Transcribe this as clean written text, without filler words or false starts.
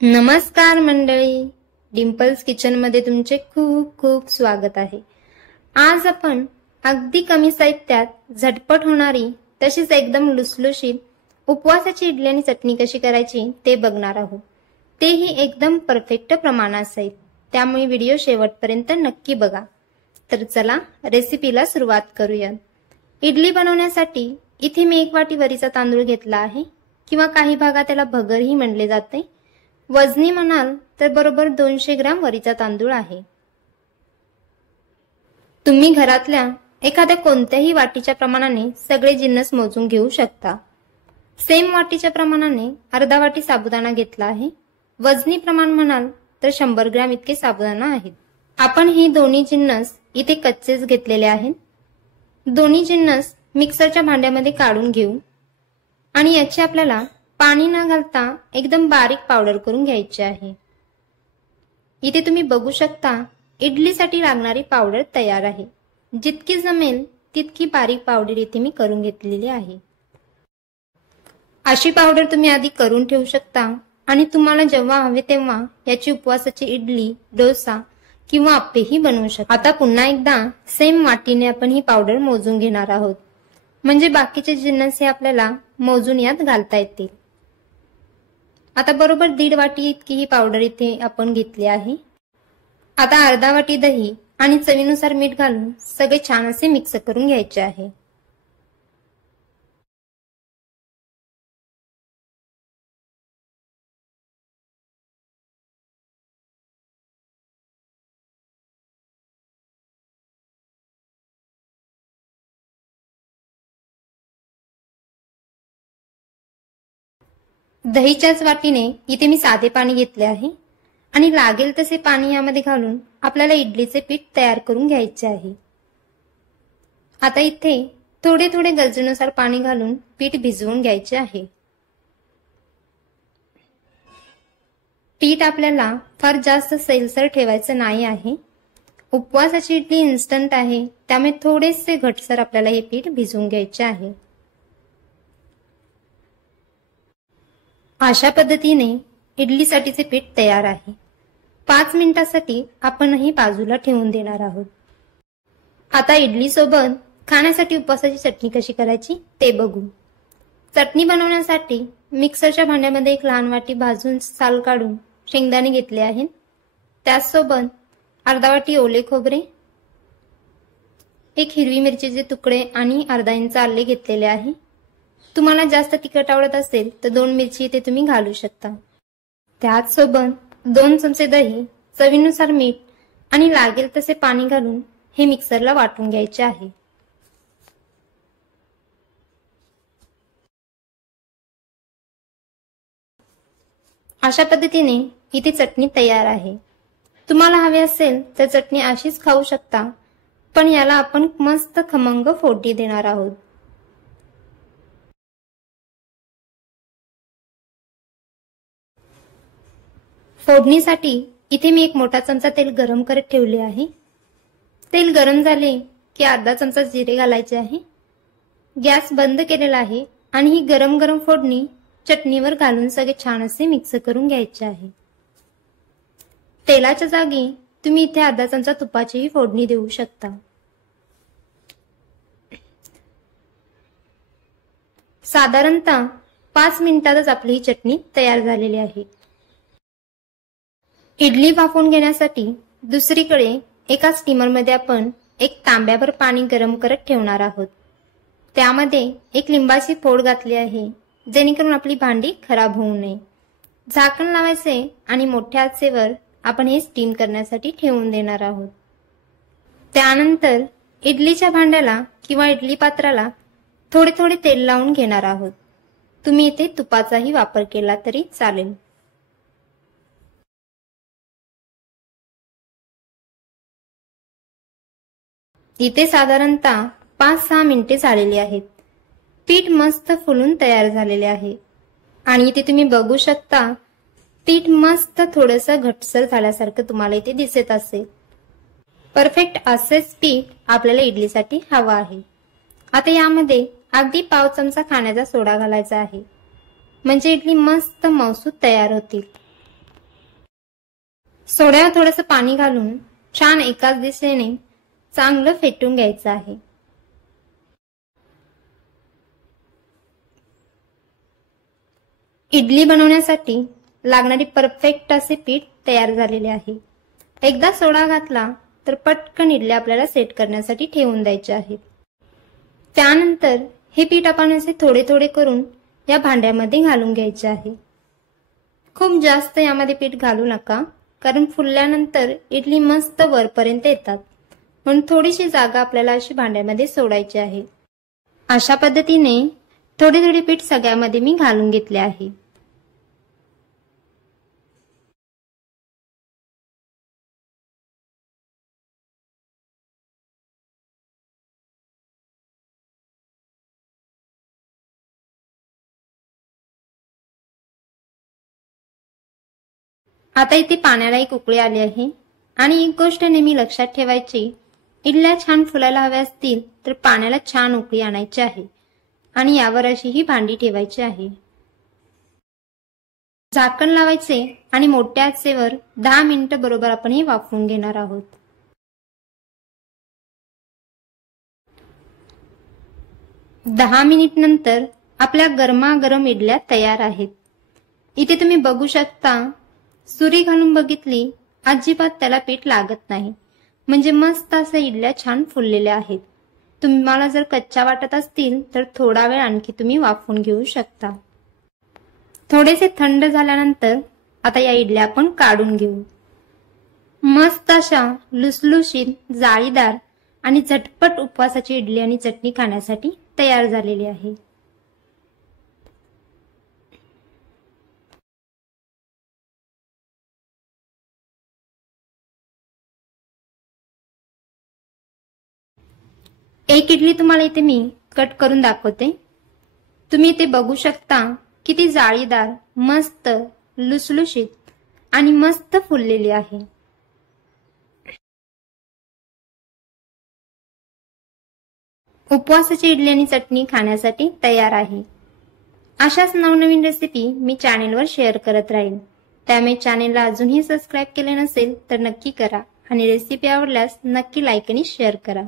नमस्कार मंडळी, dimples kitchen मध्ये तुमचे खूप खूप स्वागत आहे। आज आपण अगदी कमी साहित्यात झटपट होणारी तशीच एकदम लुसलुशीत उपवासाची इडली आणि चटणी कशी करायची ते बघणार आहोत। तेही एकदम परफेक्ट प्रमाणात सहित, त्यामुळे व्हिडिओ शेवटपर्यंत नक्की बघा। तर चला रेसिपीला सुरुवात करूया। इडली बनवण्यासाठी इथे मी 1 वाटी वरीचा तांदूळ घेतला आहे, किंवा काही भागात त्याला भगरही म्हणले जाते। वजनी म्हणाल तर बरोबर 200 ग्राम वरीचा तांदूळ आहे। तुम्ही घरातल्या एखाद्या कोणत्याही वाटीच्या प्रमाणाने सगळे जिन्नस मोजून घेऊ शकता। सेम वाटीच्या प्रमाणाने अर्धा वाटी साबुदाणा घेतला आहे। वजनी प्रमाण म्हणाल तर 100 ग्राम इतके साबुदाणा आहेत। आपण ही दोन्ही जिन्नस इथे कच्चेच घेतलेले आहेत। दोन्ही जिन्नस मिक्सरच्या भांड्यामध्ये काढून घेऊ आणि याची आपल्याला पाणी न घालता एकदम बारीक पावडर करून घ्यायची आहे। इथे तुम्ही बघू शकता इडलीसाठी लागणारी पावडर तयार आहे। जितकी जमेल तितकी बारीक पावडर इथे मी करून घेतलेली आहे। अशी पावडर तुम्ही आधी करून ठेवू शकता आणि तुम्हाला जेव्हा हवे तेव्हा याची उपवासाची इडली, डोसा किंवा आप्पेही बनवू शकता। आता पुन्हा एकदा सेम वाटीने आपण ही पावडर मोजून घेणार आहोत, म्हणजे बाकीचे जिन्नस हे आपल्याला मोजून यात घालता येतील। आता बरोबर 1.5 वाटी इतकी ही पावडर इथे आपण घेतली आहे। आता अर्धा वाटी दही आणि चवीनुसार मीठ घालून सगळे छान असे मिक्स करून घ्यायचे आहे। दहीच्याच वाटीने इथे मी साधे पाणी घेतले आहे आणि लागेल तसे पाणी यामध्ये घालून आपल्याला इडलीचे पीठ तयार करून घ्यायचे आहे। आता इथे थोडे थोडे गरजेनुसार पाणी घालून पीठ भिजवून घ्यायचे आहे। पीठ आपल्याला फार जास्त सैलसर ठेवायचं नाही आहे। उपवासाची इडली इन्स्टंट आहे, त्यामुळे थोडेसे घटसर आपल्याला हे पीठ भिजवून घ्यायचे आहे। अशा पद्धतीने इडलीसाठीचे पीठ तयार आहे। 5 मिनिटांसाठी आपण ही बाजूला ठेवून देणार आहोत। आता इडली सोबत खाण्यासाठी उपवासाची चटणी कशी करायची ते बघू। चटणी बनवण्यासाठी मिक्सरच्या भांड्यामध्ये 1 लहान वाटी भाजून साल काढून शेंगदाणे घेतले आहेत। त्याचसोबत अर्धा वाटी ओले खोबरे, 1 हिरवी मिरचीचे तुकडे आणि अर्धा इंच आले घेतलेले आहे। तुम्हाला जास्त तिखट आवडत असेल तर 2 मिरची इथे तुम्ही घालू शकता। त्याच सोबत 2 चमचे दही, चवीनुसार मीठ आणि लागेल तसे पाणी घालून हे मिक्सरला वाटून घ्यायचे आहे। अशा पद्धतीने इथे चटणी तयार आहे। तुम्हाला हवे असेल तर चटणी अशीच खाऊ शकता, पण याला आपण मस्त खमंग फोडणी देणार आहोत। फोडणीसाठी इथे मी 1 मोठा चमचा तेल गरम करत ठेवले आहे। तेल गरम झाले की अर्धा चमचा जिरे घालायचे आहे। गॅस बंद केलेला आहे आणि ही गरम गरम फोडणी चटणीवर घालून सगळे छान असे मिक्स करून घ्यायचे आहे। तेलाच्या जागी तुम्ही इथे अर्धा चमचा तुपाचीही फोडणी देऊ शकता। साधारणतः 5 मिनिटातच आपली ही चटणी तयार झालेली आहे। इडली वाफवून घेण्यासाठी दुसरीकडे एका स्टीमरमध्ये आपण 1 तांब्याभर पाणी गरम करत ठेवणार आहोत। त्यामध्ये 1 लिंबाची फोड घातली आहे, जेणेकरून आपली भांडी खराब होऊ नये। झाकण लावायचे आणि मोठ्या आचेवर आपण हे स्टीम करण्यासाठी ठेवून देणार आहोत। त्यानंतर इडलीच्या भांड्याला किंवा इडली पात्राला थोडे थोडे तेल लावून घेणार आहोत। तुम्ही इथे तुपाचाही वापर केला तरी चालेल। इथे साधारणतः 5-6 मिनिटे झालेली आहेत। पीठ मस्त फुलून तयार झालेले आहे आणि इथे तुम्ही बघू शकता पीठ मस्त थोडंसं घटसर झाल्यासारखं तुम्हाला इथे दिसत असेल। परफेक्ट असेच पीठ आपल्याला इडलीसाठी हवं आहे। आता यामध्ये अगदी पाव चमचा खाण्याचा सोडा घालायचा आहे, म्हणजे इडली मस्त मऊसूत तयार होतील। सोड्यावर थोडंसं पाणी घालून छान एकाच दिशेने चांगलं फेटून घ्यायचं आहे. इडली बनवण्यासाठी लागणारी परफेक्ट असे पीठ तयार झालेले आहे. एकदा सोडा घातला तर पटकन इडल्या आपल्याला सेट करण्यासाठी ठेवून द्यायचे आहेत. त्यानंतर हे पीठ आपण असे थोडे थोडे करून या भांड्यामध्ये घालून घ्यायचे आहे. खूप जास्त यामध्ये पीठ घालू नका, कारण फुलल्यानंतर इडली मस्त वरपर्यंत येतात, म्हणून थोडीशी जागा आपल्याला अशी भांड्यामध्ये सोडायची आहे. अशा पद्धतीने थोडे थोडे पीठ सगळ्यामध्ये मी घालून घेतले आहे. आता इथे पाण्याला एक उकळी आली आहे. आणि एक गोष्ट नेहमी लक्षात ठेवायची, इडल्या छान फुलायला हव्या असतील तर पाण्याला छान उकळी आणायची आहे आणि यावर अशी ही भांडी ठेवायची आहे. झाकण लावायचे आणि मोठ्या आचेवर 10 मिनिटं बरोबर आपण हे वाफवून घेणार आहोत. दहा मिनिट नंतर आपल्या गरमागरम इडल्या तयार आहेत. इथे तुम्ही बघू शकता, सुरी घालून बघितली, अजिबात त्याला पीठ लागत नाही, म्हणजे मस्त असं इडल्या छान फुललेल्या आहेत. तुम्हाला जर कच्च्या वाटत असतील तर थोडा वेळ आणखी तुम्ही वाफवून घेऊ शकता. थोडेसे थंड झाल्यानंतर आता या इडल्या आपण काढून घेऊ. मस्त अशा लुसलुशीत, जाळीदार आणि झटपट उपवासाची इडली आणि चटणी खाण्यासाठी तयार झालेली आहे. एक इडली तुम्हाला इथे मी कट करून दाखवते. तुम्ही इथे बघू शकता किती जाळीदार, मस्त लुसलुशीत आणि मस्त फुललेली आहे. उपवासाची इडली आणि चटणी खाण्यासाठी तयार आहे. अशाच नवनवीन रेसिपी मी चॅनेलवर शेअर करत राहीन. त्यामुळे चॅनेलला अजूनही सबस्क्राईब केले नसेल तर नक्की करा आणि रेसिपी आवडल्यास नक्की लाईक आणि शेअर करा.